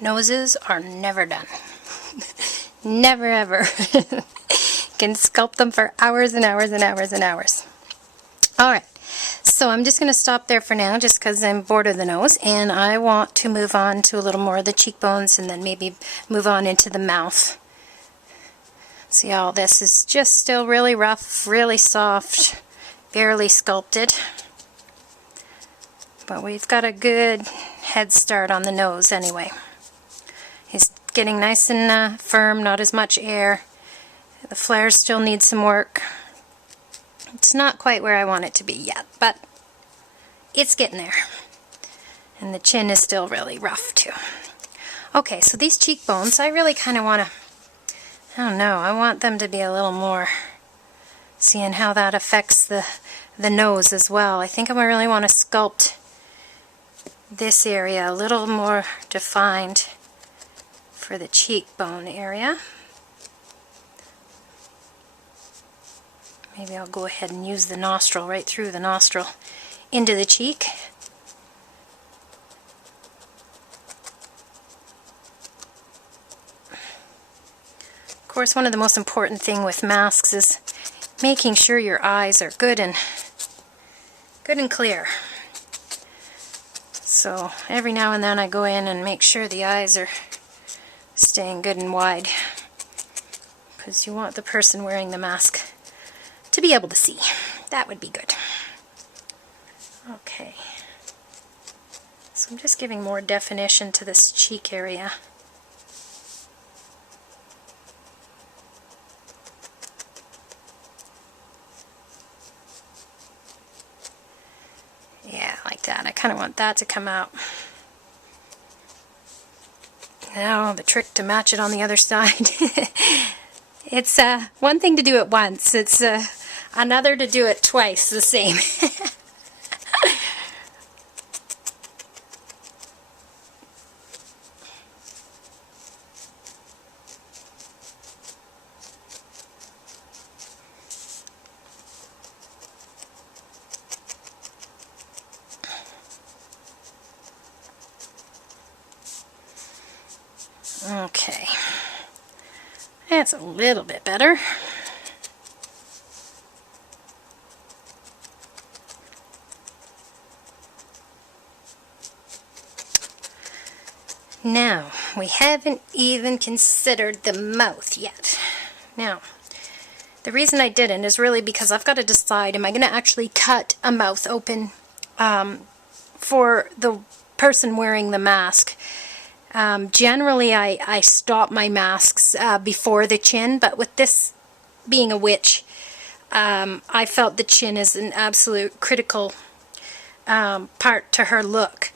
Noses are never done. Never ever. Can sculpt them for hours and hours and hours and hours. Alright, so I'm just going to stop there for now just because I'm bored of the nose, and I want to move on to a little more of the cheekbones and then maybe move on into the mouth. See, all this is just still really rough, really soft, barely sculpted. But we've got a good head start on the nose anyway. He's getting nice and firm, not as much air. The flares still need some work. It's not quite where I want it to be yet, but it's getting there. And the chin is still really rough too. Okay, so these cheekbones, I really kind of want to, I don't know, I want them to be a little more, seeing how that affects the nose as well. I think I really want to sculpt this area a little more defined for the cheekbone area. Maybe I'll go ahead and use the nostril, right through the nostril into the cheek. Of course, one of the most important things with masks is making sure your eyes are good and clear. So every now and then I go in and make sure the eyes are staying good and wide, because you want the person wearing the mask to be able to see. That would be good. Okay. So I'm just giving more definition to this cheek area. Yeah, like that. I kind of want that to come out. Now the trick to match it on the other side. It's one thing to do it once. It's another to do it twice the same. Okay, that's a little bit better. Now, we haven't even considered the mouth yet. Now, the reason I didn't is really because I've got to decide, am I going to actually cut a mouth open for the person wearing the mask? Generally, I stop my masks before the chin, but with this being a witch, I felt the chin is an absolute critical part to her look.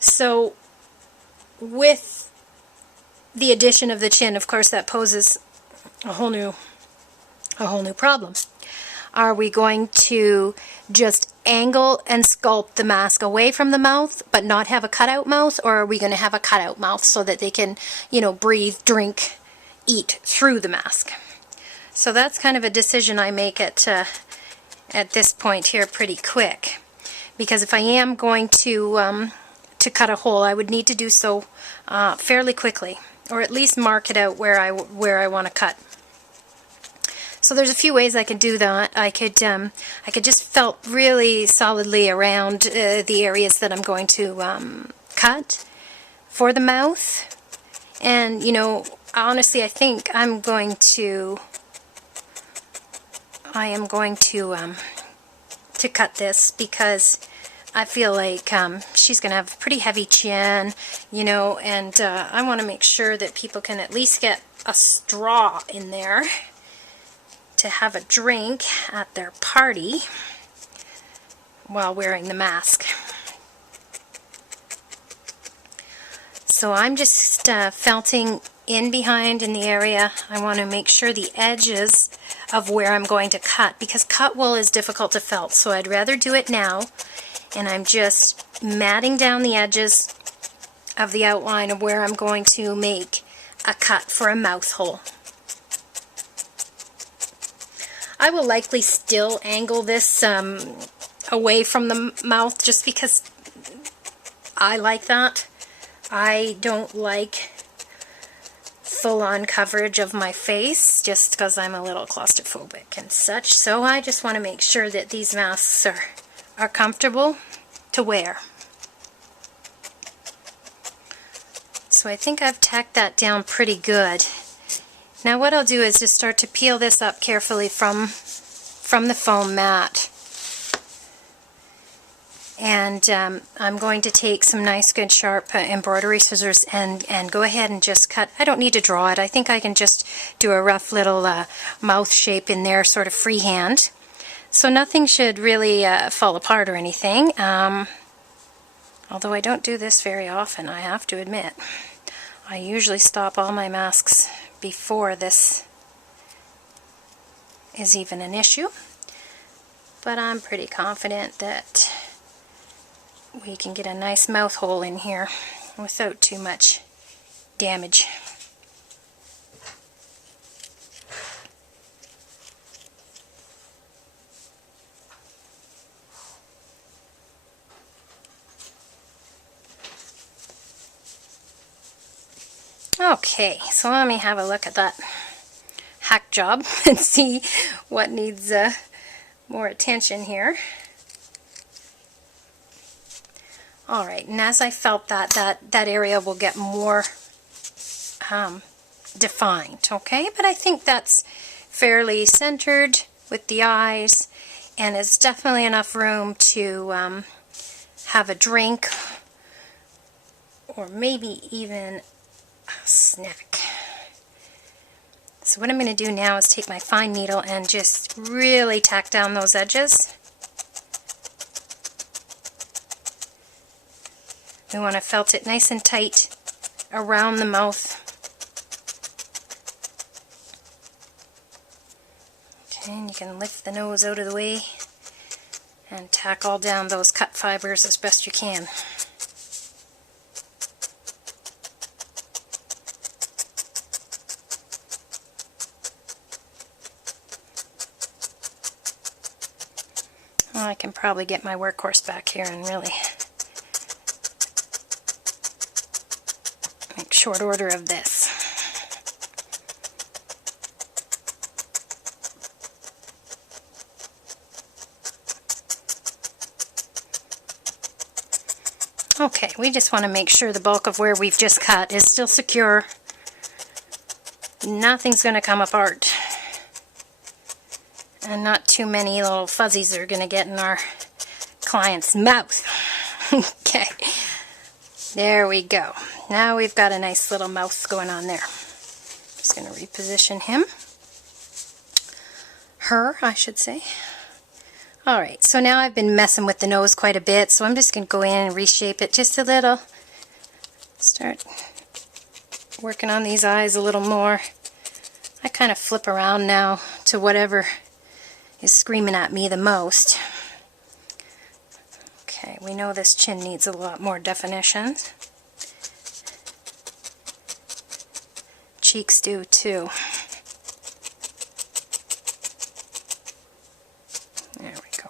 So, with the addition of the chin, of course, that poses a whole new problem. Are we going to just angle and sculpt the mask away from the mouth but not have a cutout mouth, or are we going to have a cutout mouth so that they can, you know, breathe, drink, eat through the mask? So that's kind of a decision I make at this point here pretty quick, because if I am going to cut a hole, I would need to do so fairly quickly, or at least mark it out where I want to cut. So there's a few ways I could do that. I could just felt really solidly around the areas that I'm going to cut for the mouth. And, you know, honestly, I think I am going to cut this because I feel like she's going to have a pretty heavy chin, you know, and I want to make sure that people can at least get a straw in there to have a drink at their party while wearing the mask. So I'm just felting in behind in the area. I want to make sure the edges of where I'm going to cut, because cut wool is difficult to felt, so I'd rather do it now. And I'm just matting down the edges of the outline of where I'm going to make a cut for a mouth hole. I will likely still angle this away from the mouth just because I like that. I don't like full-on coverage of my face just because I'm a little claustrophobic and such, so I just want to make sure that these masks are comfortable to wear. So I think I've tacked that down pretty good. Now what I'll do is just start to peel this up carefully from the foam mat. And I'm going to take some nice good sharp embroidery scissors and go ahead and just cut. I don't need to draw it. I think I can just do a rough little mouth shape in there, sort of freehand. So nothing should really fall apart or anything. Although I don't do this very often, I have to admit. I usually stop all my masks before this is even an issue. But I'm pretty confident that we can get a nice mouth hole in here without too much damage. Okay, so let me have a look at that hack job and see what needs more attention here. Alright, and as I felt that area will get more defined, okay? But I think that's fairly centered with the eyes, and it's definitely enough room to have a drink, or maybe even a snack. So what I'm going to do now is take my fine needle and just really tack down those edges. We want to felt it nice and tight around the mouth. Okay, and you can lift the nose out of the way and tack all down those cut fibers as best you can. Well, I can probably get my workhorse back here and really make short order of this. Okay, we just want to make sure the bulk of where we've just cut is still secure. Nothing's going to come apart. And not too many little fuzzies are going to get in our client's mouth. Okay, there we go. Now we've got a nice little mouth going on there. Just going to reposition him. Her, I should say. Alright, so now I've been messing with the nose quite a bit, so I'm just going to go in and reshape it just a little. Start working on these eyes a little more. I kind of flip around now to whatever is screaming at me the most. Okay, we know this chin needs a lot more definition. Cheeks do too. There we go.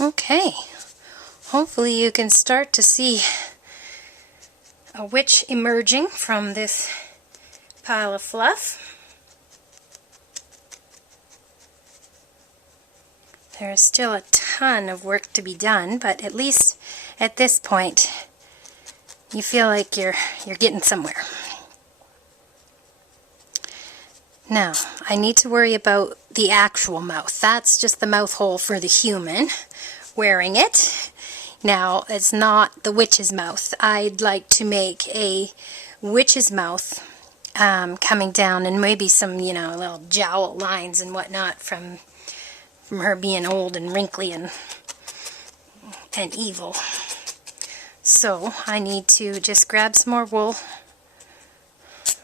Okay, hopefully you can start to see a witch emerging from this pile of fluff. There is still a ton of work to be done, but at least at this point you feel like you're getting somewhere. Now, I need to worry about the actual mouth. That's just the mouth hole for the human wearing it. Now, it's not the witch's mouth. I'd like to make a witch's mouth coming down, and maybe some, you know, little jowl lines and whatnot from her being old and wrinkly and evil. So, I need to just grab some more wool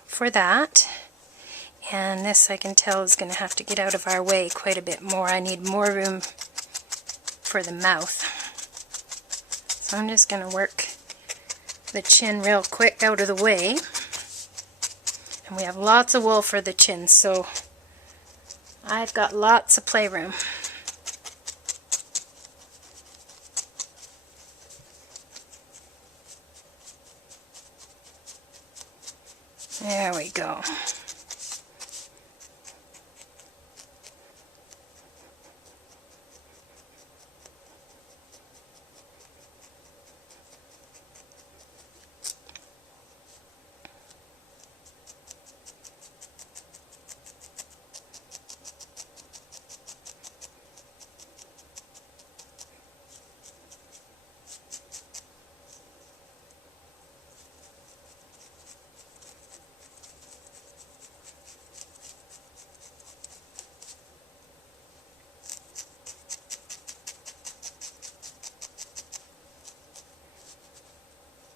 for that. And this, I can tell, is going to have to get out of our way quite a bit more. I need more room for the mouth. I'm just going to work the chin real quick out of the way. And we have lots of wool for the chin, so I've got lots of playroom. There we go.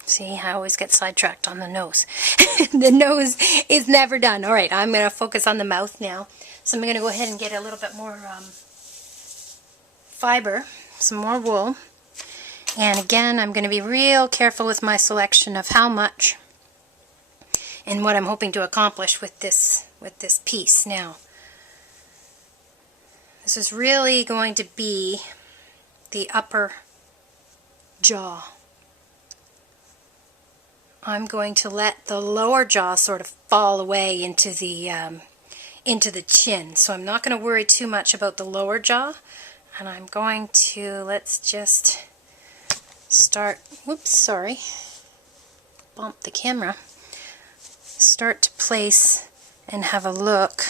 See, I always get sidetracked on the nose. The nose is never done. Alright, I'm going to focus on the mouth now. So I'm going to go ahead and get a little bit more fiber, some more wool. And again, I'm going to be real careful with my selection of how much and what I'm hoping to accomplish with this piece. Now, this is really going to be the upper jaw. I'm going to let the lower jaw sort of fall away into the chin. So I'm not going to worry too much about the lower jaw. And I'm going to, let's just start, whoops, sorry, bump the camera. Start to place and have a look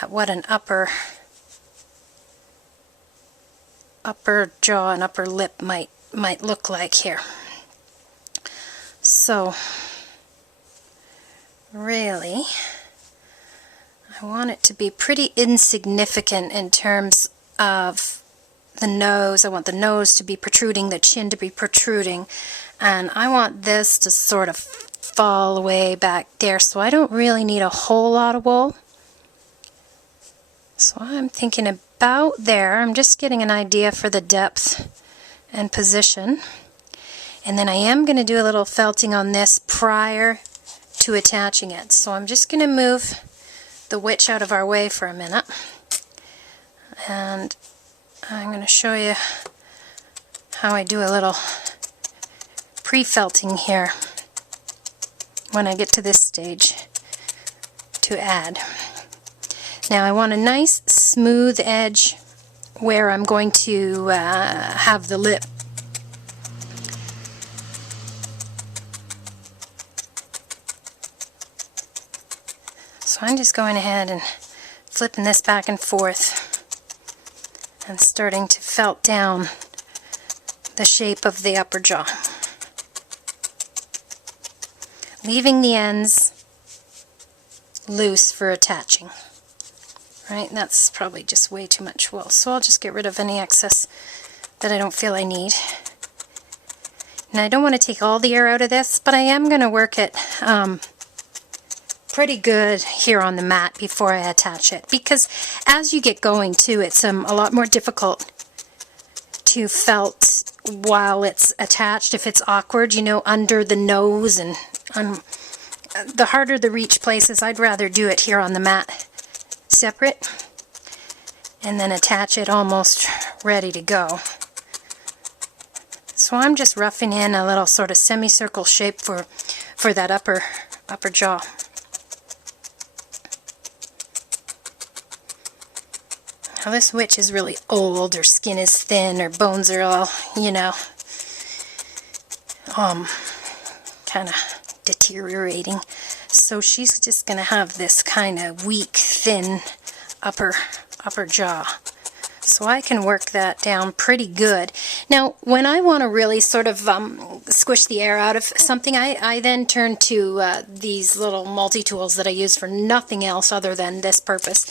at what an upper jaw and upper lip might look like here. So, really, I want it to be pretty insignificant in terms of the nose. I want the nose to be protruding, the chin to be protruding, and I want this to sort of fall away back there, so I don't really need a whole lot of wool. So I'm thinking about there. I'm just getting an idea for the depth and position. And then I am going to do a little felting on this prior to attaching it. So I'm just going to move the witch out of our way for a minute. And I'm going to show you how I do a little pre-felting here when I get to this stage to add. Now I want a nice smooth edge where I'm going to have the lip. So I'm just going ahead and flipping this back and forth and starting to felt down the shape of the upper jaw. Leaving the ends loose for attaching. Right, that's probably just way too much wool, so I'll just get rid of any excess that I don't feel I need. Now I don't want to take all the air out of this, but I am going to work it pretty good here on the mat before I attach it, because as you get going too, it's a lot more difficult to felt while it's attached if it's awkward, you know, under the nose, and the harder the reach places, I'd rather do it here on the mat separate and then attach it almost ready to go. So I'm just roughing in a little sort of semicircle shape for that upper jaw. Now this witch is really old, her skin is thin, her bones are all, you know, kind of deteriorating. So she's just going to have this kind of weak, thin upper jaw. So I can work that down pretty good. Now, when I want to really sort of squish the air out of something, I then turn to these little multi-tools that I use for nothing else other than this purpose.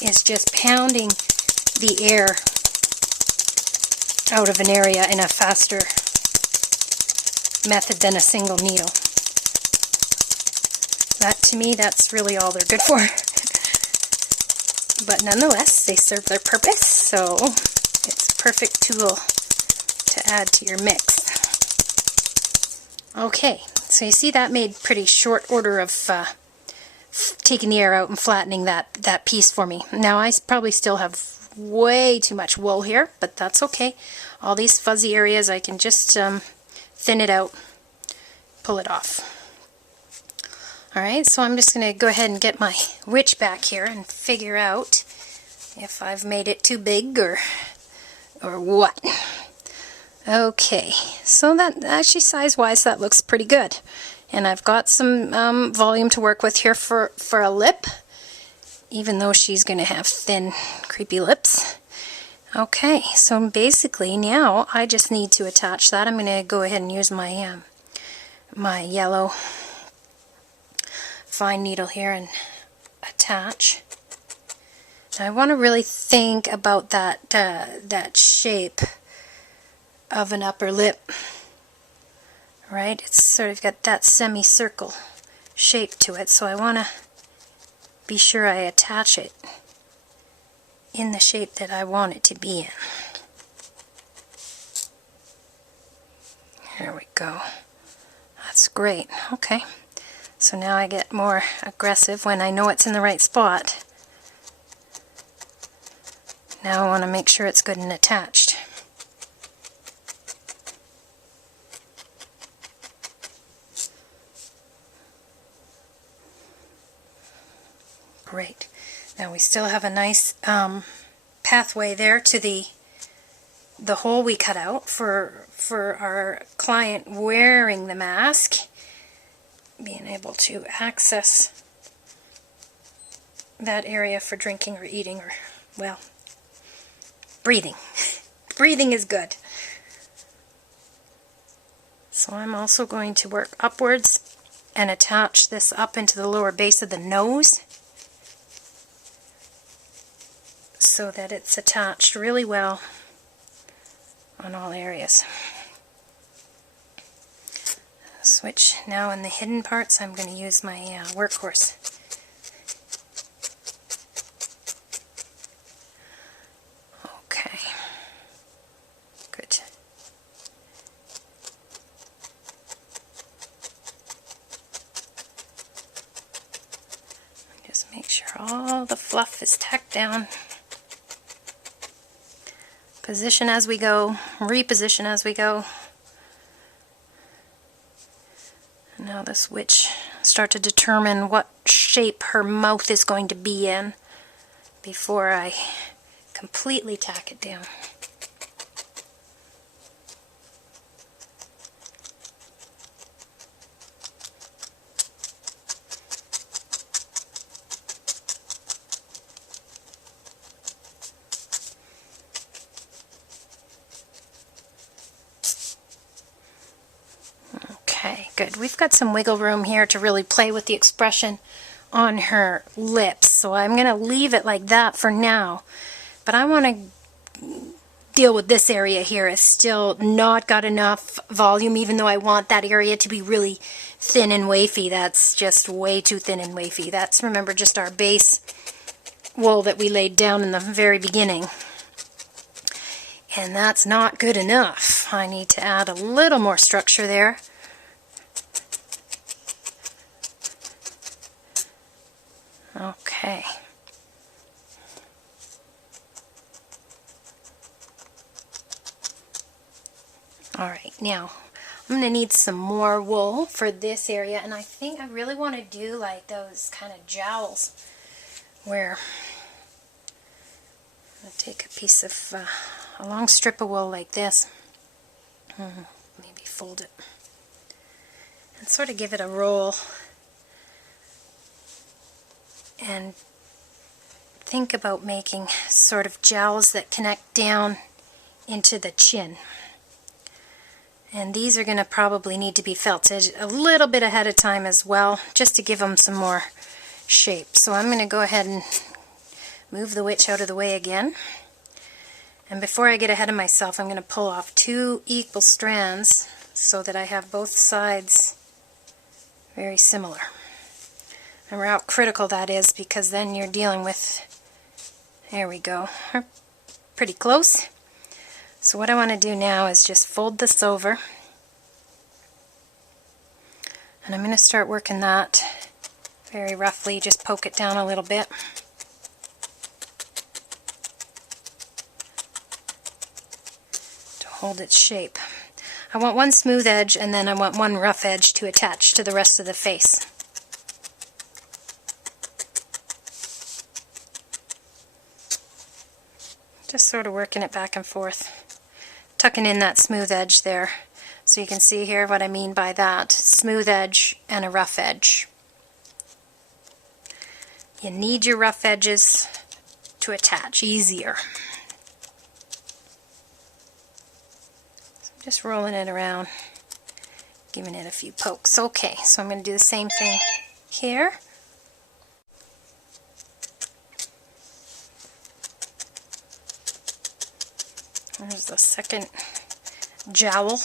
Is just pounding the air out of an area in a faster method than a single needle. That, to me, that's really all they're good for. But nonetheless, they serve their purpose, so it's a perfect tool to add to your mix. Okay, so you see that made pretty short order of taking the air out and flattening that piece for me. Now I probably still have way too much wool here, but that's okay. All these fuzzy areas I can just thin it out, pull it off. Alright, so I'm just going to go ahead and get my witch back here and figure out if I've made it too big or what. Okay, so that actually size-wise that looks pretty good. And I've got some volume to work with here for a lip, even though she's going to have thin, creepy lips. Okay, so basically now I just need to attach that. I'm going to go ahead and use my my yellow fine needle here and attach. Now I want to really think about that shape of an upper lip. Right, it's sort of got that semicircle shape to it, so I want to be sure I attach it in the shape that I want it to be in. There we go. That's great. Okay, so now I get more aggressive when I know it's in the right spot. Now I want to make sure it's good and attached. Great. Now we still have a nice pathway there to the hole we cut out for our client wearing the mask, being able to access that area for drinking or eating or, well, breathing. Breathing is good. So I'm also going to work upwards and attach this up into the lower base of the nose, so that it's attached really well on all areas. Switch now in the hidden parts. I'm going to use my workhorse. Okay, good. Just make sure all the fluff is tacked down. Position as we go, reposition as we go. And now this witch start to determine what shape her mouth is going to be in before I completely tack it down. Okay, good. We've got some wiggle room here to really play with the expression on her lips, so I'm going to leave it like that for now. But I want to deal with this area here. It's still not got enough volume, even though I want that area to be really thin and wafy. That's just way too thin and wafy. That's, remember, just our base wool that we laid down in the very beginning. And that's not good enough. I need to add a little more structure there. Okay. Alright, now I'm going to need some more wool for this area, and I think I really want to do like those kind of jowls where I'll take a piece of a long strip of wool like this, maybe fold it and sort of give it a roll and think about making sort of jowls that connect down into the chin. And these are going to probably need to be felted a little bit ahead of time as well, just to give them some more shape. So I'm going to go ahead and move the witch out of the way again. And before I get ahead of myself, I'm going to pull off 2 equal strands so that I have both sides very similar. Remember how critical that is, because then you're dealing with, there we go, pretty close. So what I want to do now is just fold this over, and I'm going to start working that very roughly, just poke it down a little bit. To hold its shape. I want one smooth edge and then I want one rough edge to attach to the rest of the face. Just sort of working it back and forth, tucking in that smooth edge there. So you can see here what I mean by that. Smooth edge and a rough edge. You need your rough edges to attach easier. So I'm just rolling it around, giving it a few pokes. Okay, so I'm going to do the same thing here. There's the second jowl.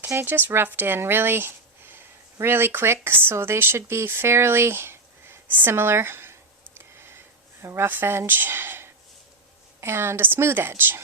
Okay, just roughed in really quick, so they should be fairly similar. A rough edge and a smooth edge.